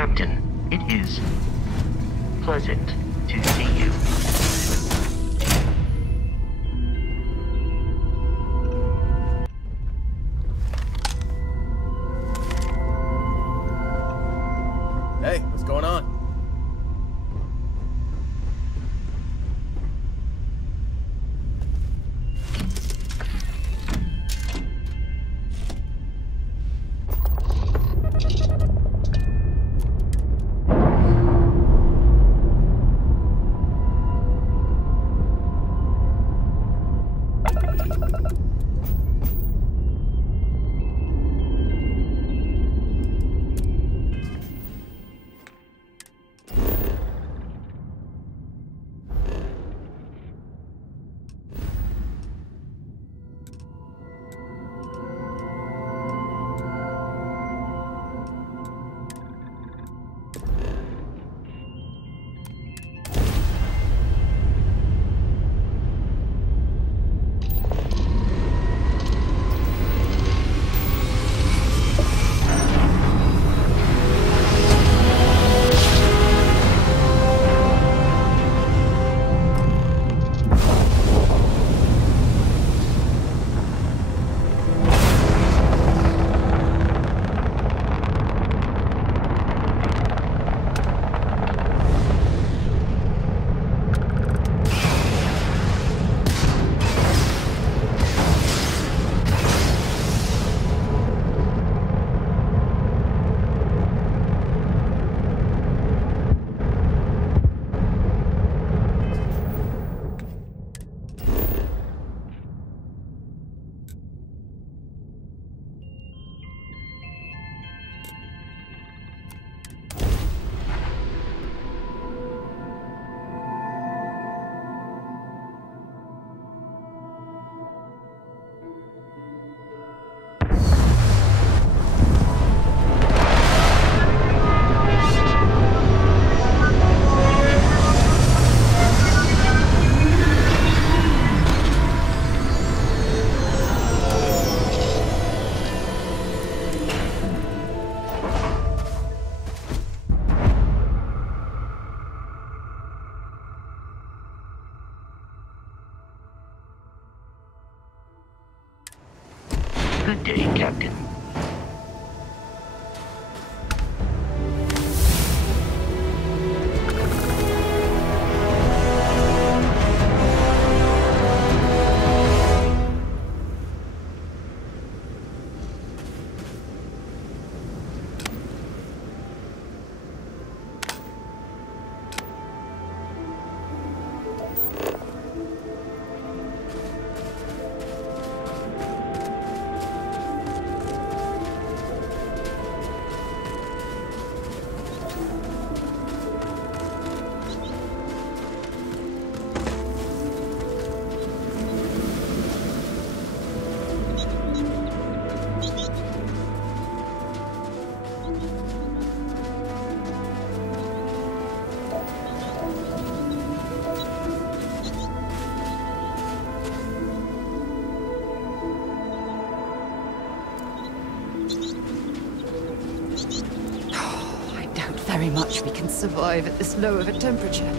Captain, it is pleasant to see you. Hey, what's going on? Good day, Captain. Very much we can survive at this low of a temperature.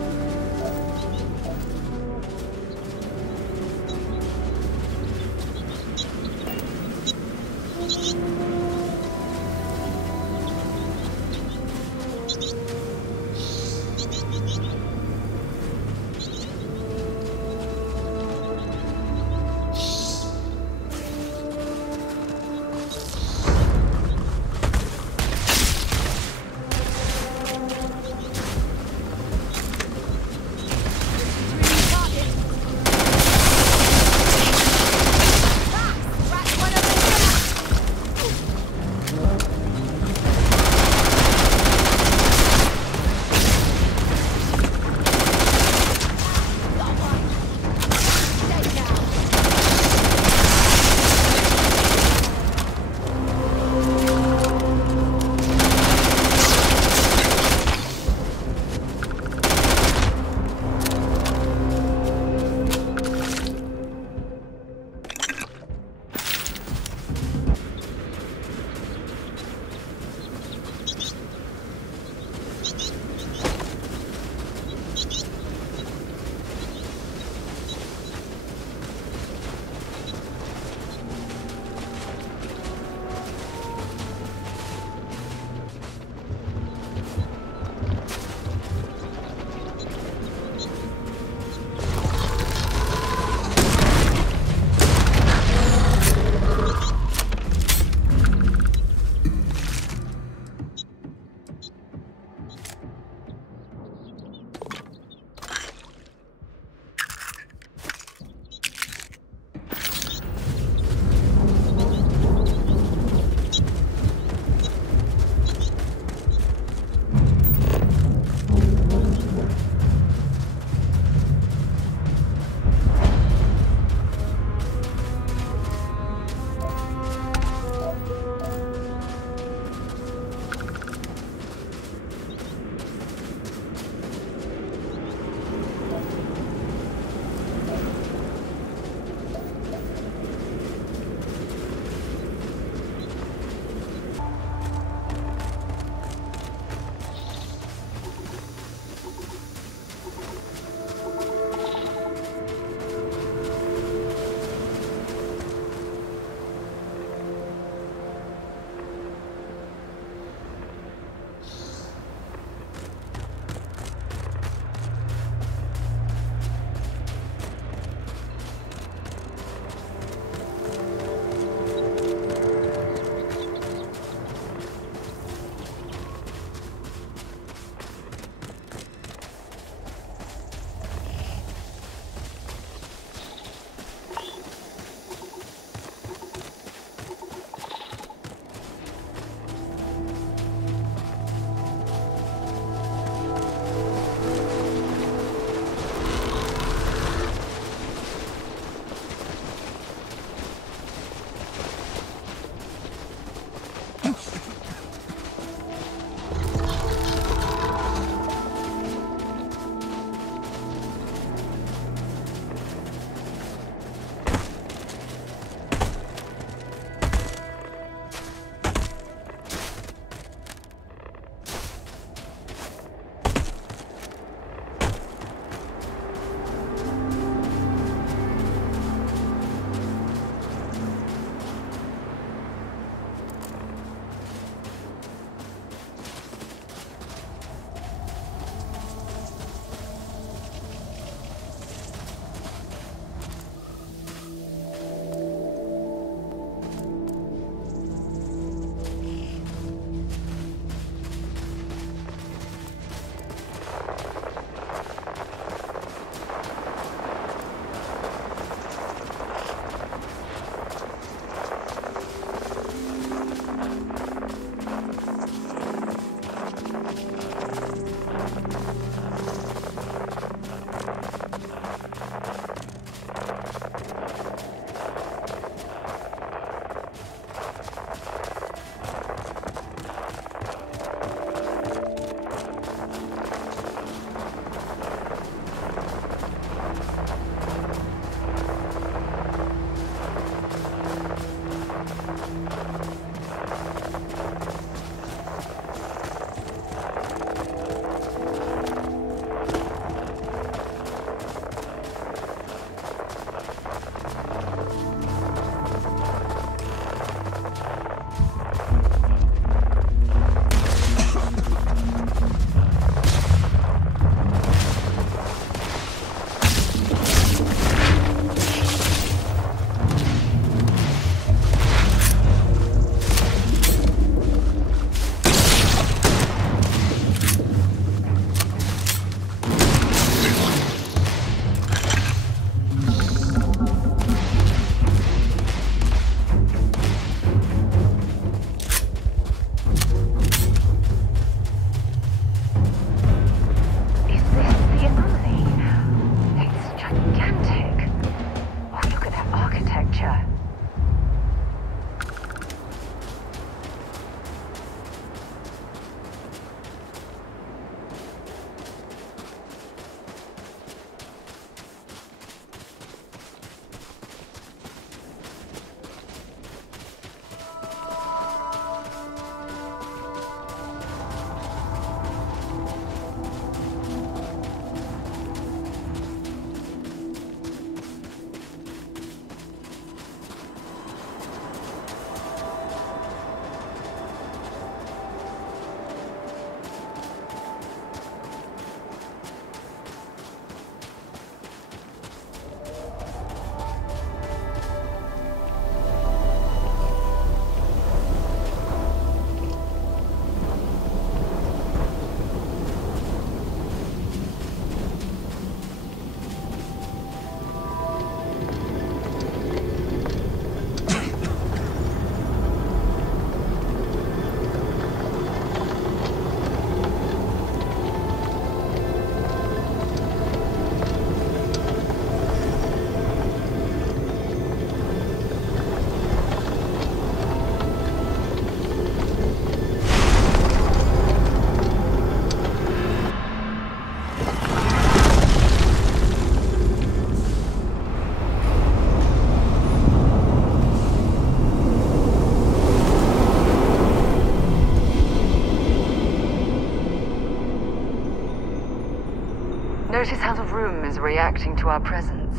Notice how the room is reacting to our presence.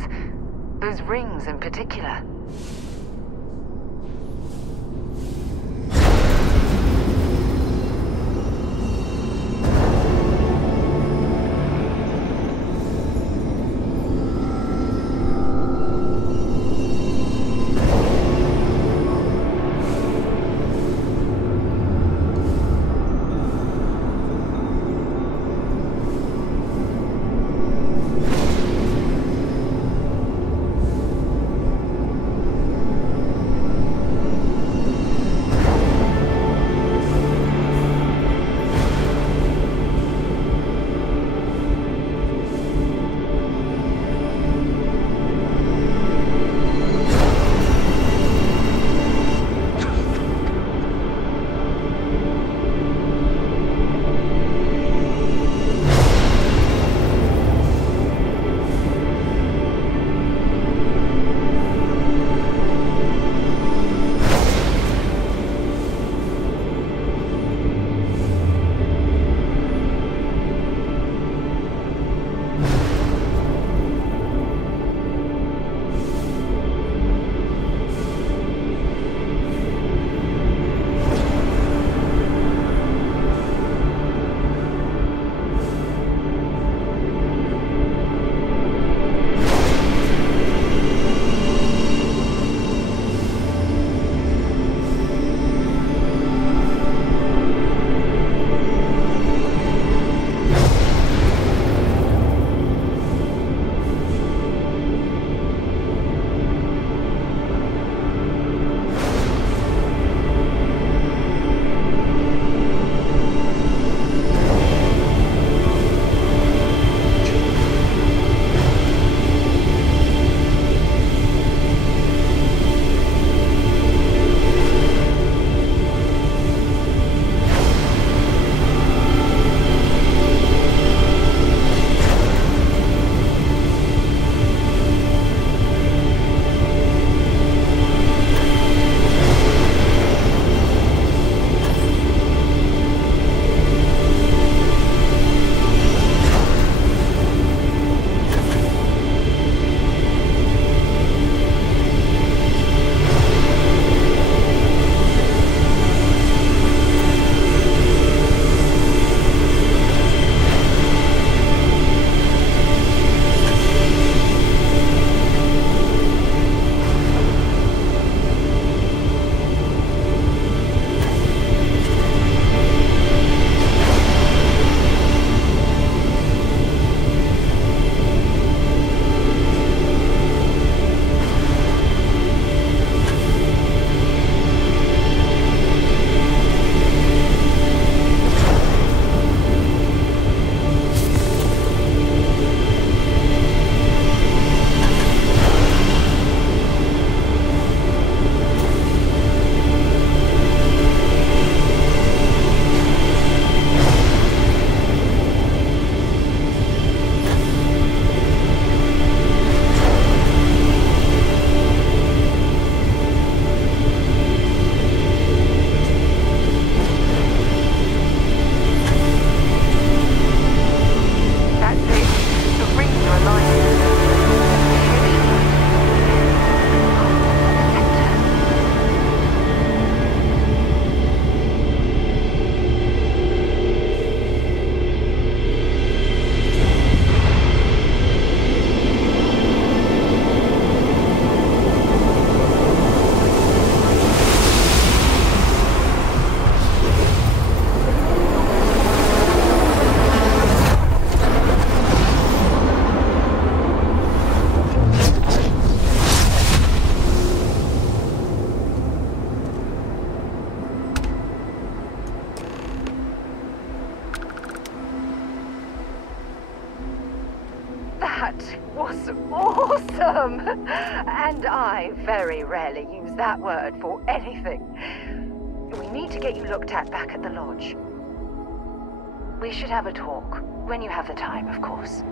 Those rings in particular. was awesome! And I very rarely use that word for anything. We need to get you looked at back at the lodge. We should have a talk, when you have the time, of course.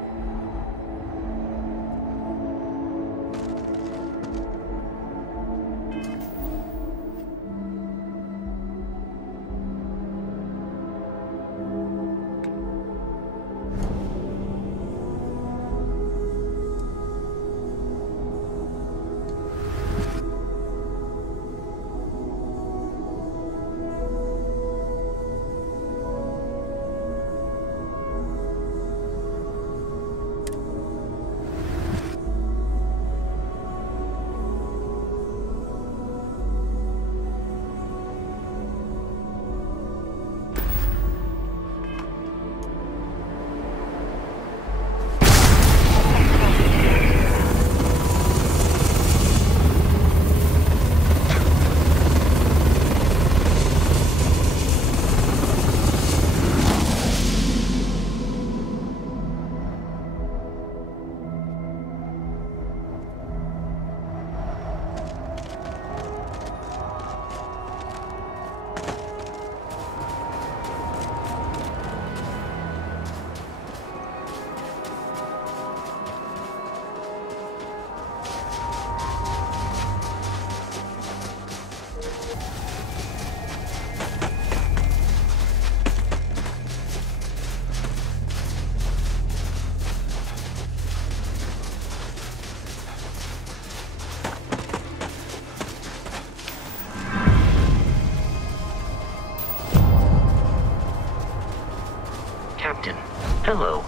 Captain. Hello.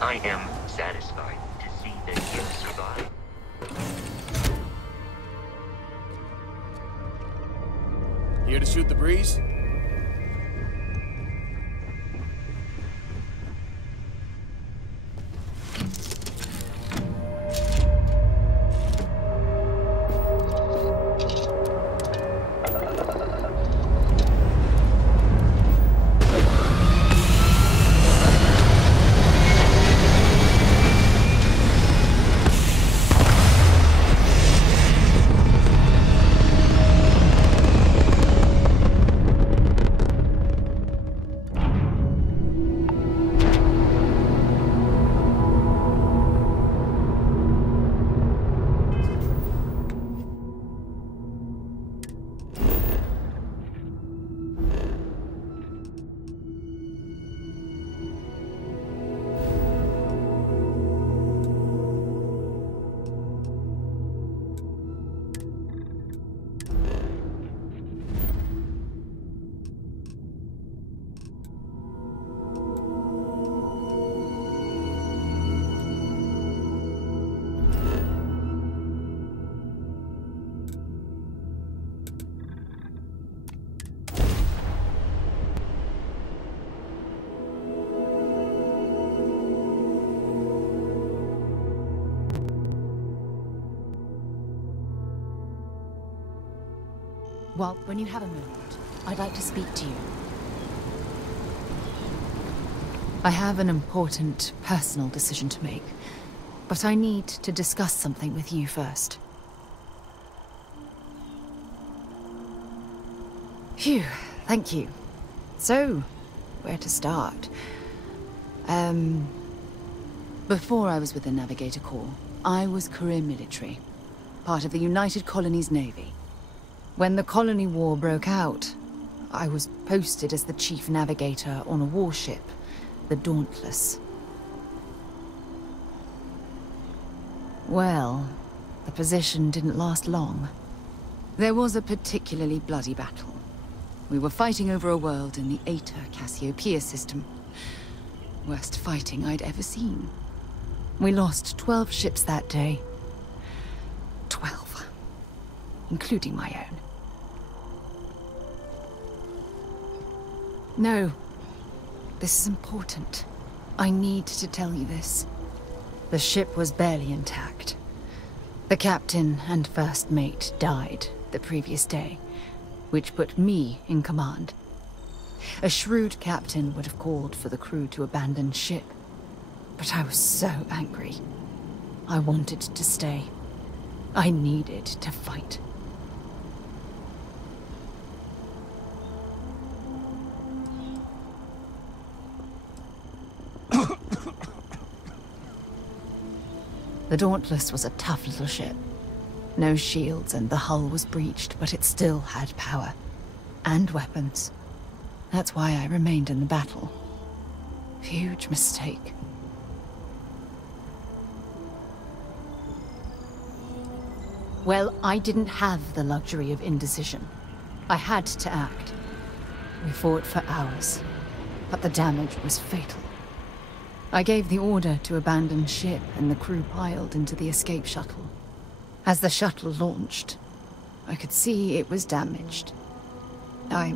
I am satisfied to see that you survived. Here to shoot the breeze? Well, when you have a moment, I'd like to speak to you. I have an important personal decision to make, but I need to discuss something with you first. Phew, thank you. So, where to start? Before I was with the Navigator Corps, I was career military, part of the United Colonies Navy. When the Colony War broke out, I was posted as the chief navigator on a warship, the Dauntless. Well, the position didn't last long. There was a particularly bloody battle. We were fighting over a world in the Eta Cassiopeia system. Worst fighting I'd ever seen. We lost 12 ships that day. 12. Including my own. No. This is important. I need to tell you this. The ship was barely intact. The captain and first mate died the previous day, which put me in command. A shrewd captain would have called for the crew to abandon ship, but I was so angry. I wanted to stay. I needed to fight. The Dauntless was a tough little ship. No shields and the hull was breached, but it still had power. And weapons. That's why I remained in the battle. Huge mistake. Well, I didn't have the luxury of indecision. I had to act. We fought for hours, but the damage was fatal. I gave the order to abandon ship and the crew piled into the escape shuttle. As the shuttle launched, I could see it was damaged. I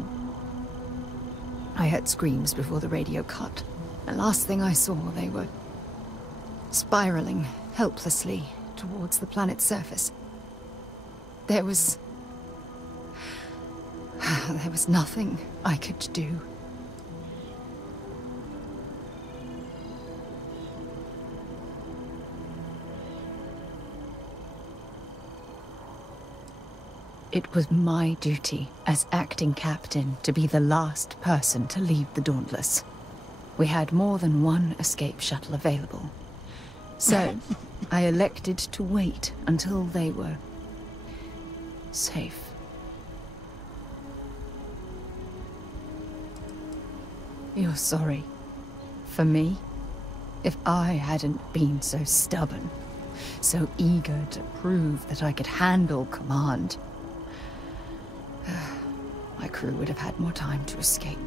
heard screams before the radio cut. The last thing I saw, they were spiraling helplessly towards the planet's surface. There was nothing I could do. It was my duty as acting captain to be the last person to leave the Dauntless. We had more than one escape shuttle available. So, I elected to wait until they were safe. You're sorry. For me? If I hadn't been so stubborn, so eager to prove that I could handle command, my crew would have had more time to escape.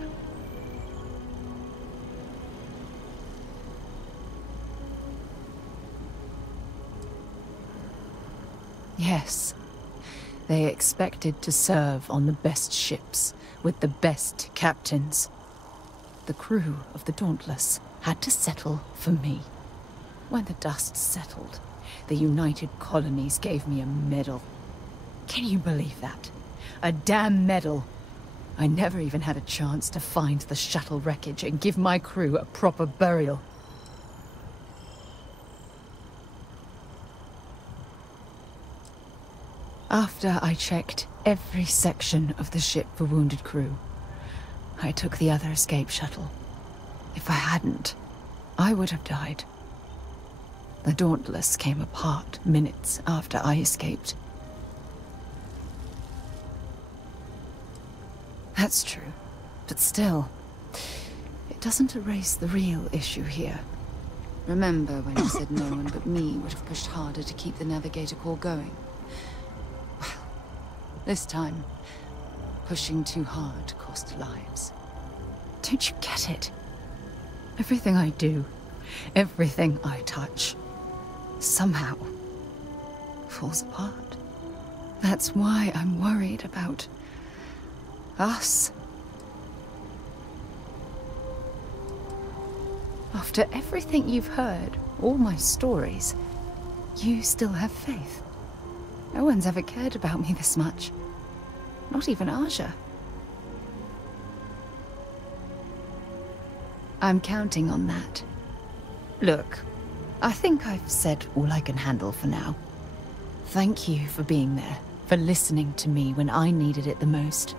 Yes. They expected to serve on the best ships, with the best captains. The crew of the Dauntless had to settle for me. When the dust settled, the United Colonies gave me a medal. Can you believe that? A damn medal! I never even had a chance to find the shuttle wreckage and give my crew a proper burial. After I checked every section of the ship for wounded crew, I took the other escape shuttle. If I hadn't, I would have died. The Dauntless came apart minutes after I escaped. That's true, but still, it doesn't erase the real issue here. Remember when you said no one but me would have pushed harder to keep the navigator core going? Well, this time, pushing too hard cost lives. Don't you get it? Everything I do, everything I touch, somehow falls apart. That's why I'm worried about us. After everything you've heard, all my stories, you still have faith. No one's ever cared about me this much. Not even Aja. I'm counting on that. Look, I think I've said all I can handle for now. Thank you for being there, for listening to me when I needed it the most.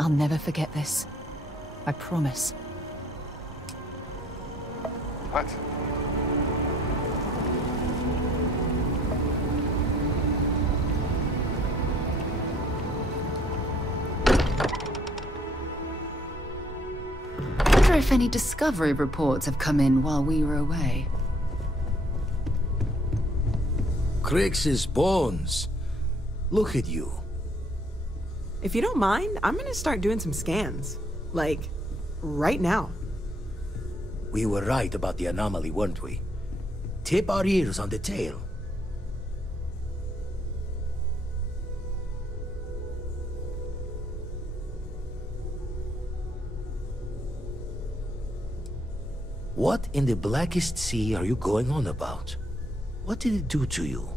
I'll never forget this. I promise. What? I wonder if any discovery reports have come in while we were away. Crix's bones. Look at you. If you don't mind, I'm gonna start doing some scans. Like, right now. We were right about the anomaly, weren't we? Tip our ears on the tail. What in the blackest sea are you going on about? What did it do to you?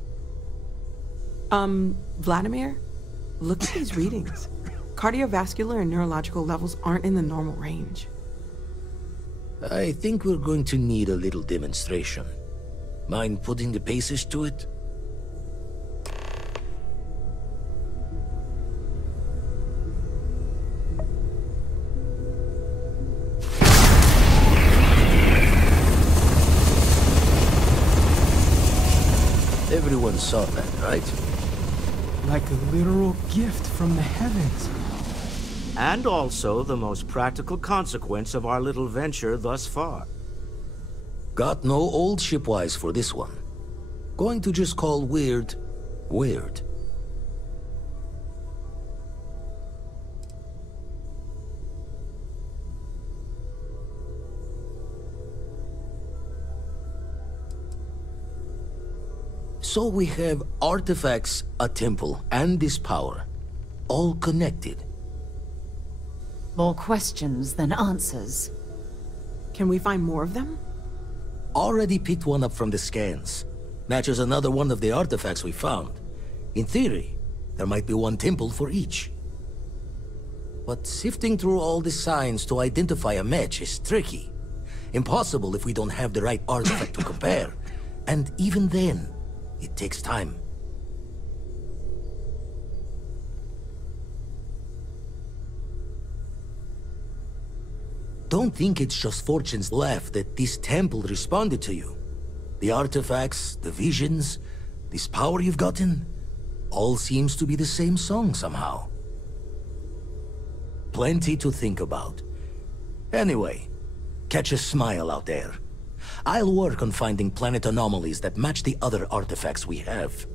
Vladimir? Look at these readings. Cardiovascular and neurological levels aren't in the normal range. I think we're going to need a little demonstration. Mind putting the paces to it? Everyone saw that, right? Like a literal gift from the heavens. And also the most practical consequence of our little venture thus far. Got no old shipwise for this one. Going to just call weird, weird. So we have artifacts, a temple, and this power. All connected. More questions than answers. Can we find more of them? Already picked one up from the scans. Matches another one of the artifacts we found. In theory, there might be one temple for each. But sifting through all the signs to identify a match is tricky. Impossible if we don't have the right artifact to compare. And even then, it takes time. Don't think it's just fortune's laugh that this temple responded to you. The artifacts, the visions, this power you've gotten, all seems to be the same song somehow. Plenty to think about. Anyway, catch a smile out there. I'll work on finding planet anomalies that match the other artifacts we have.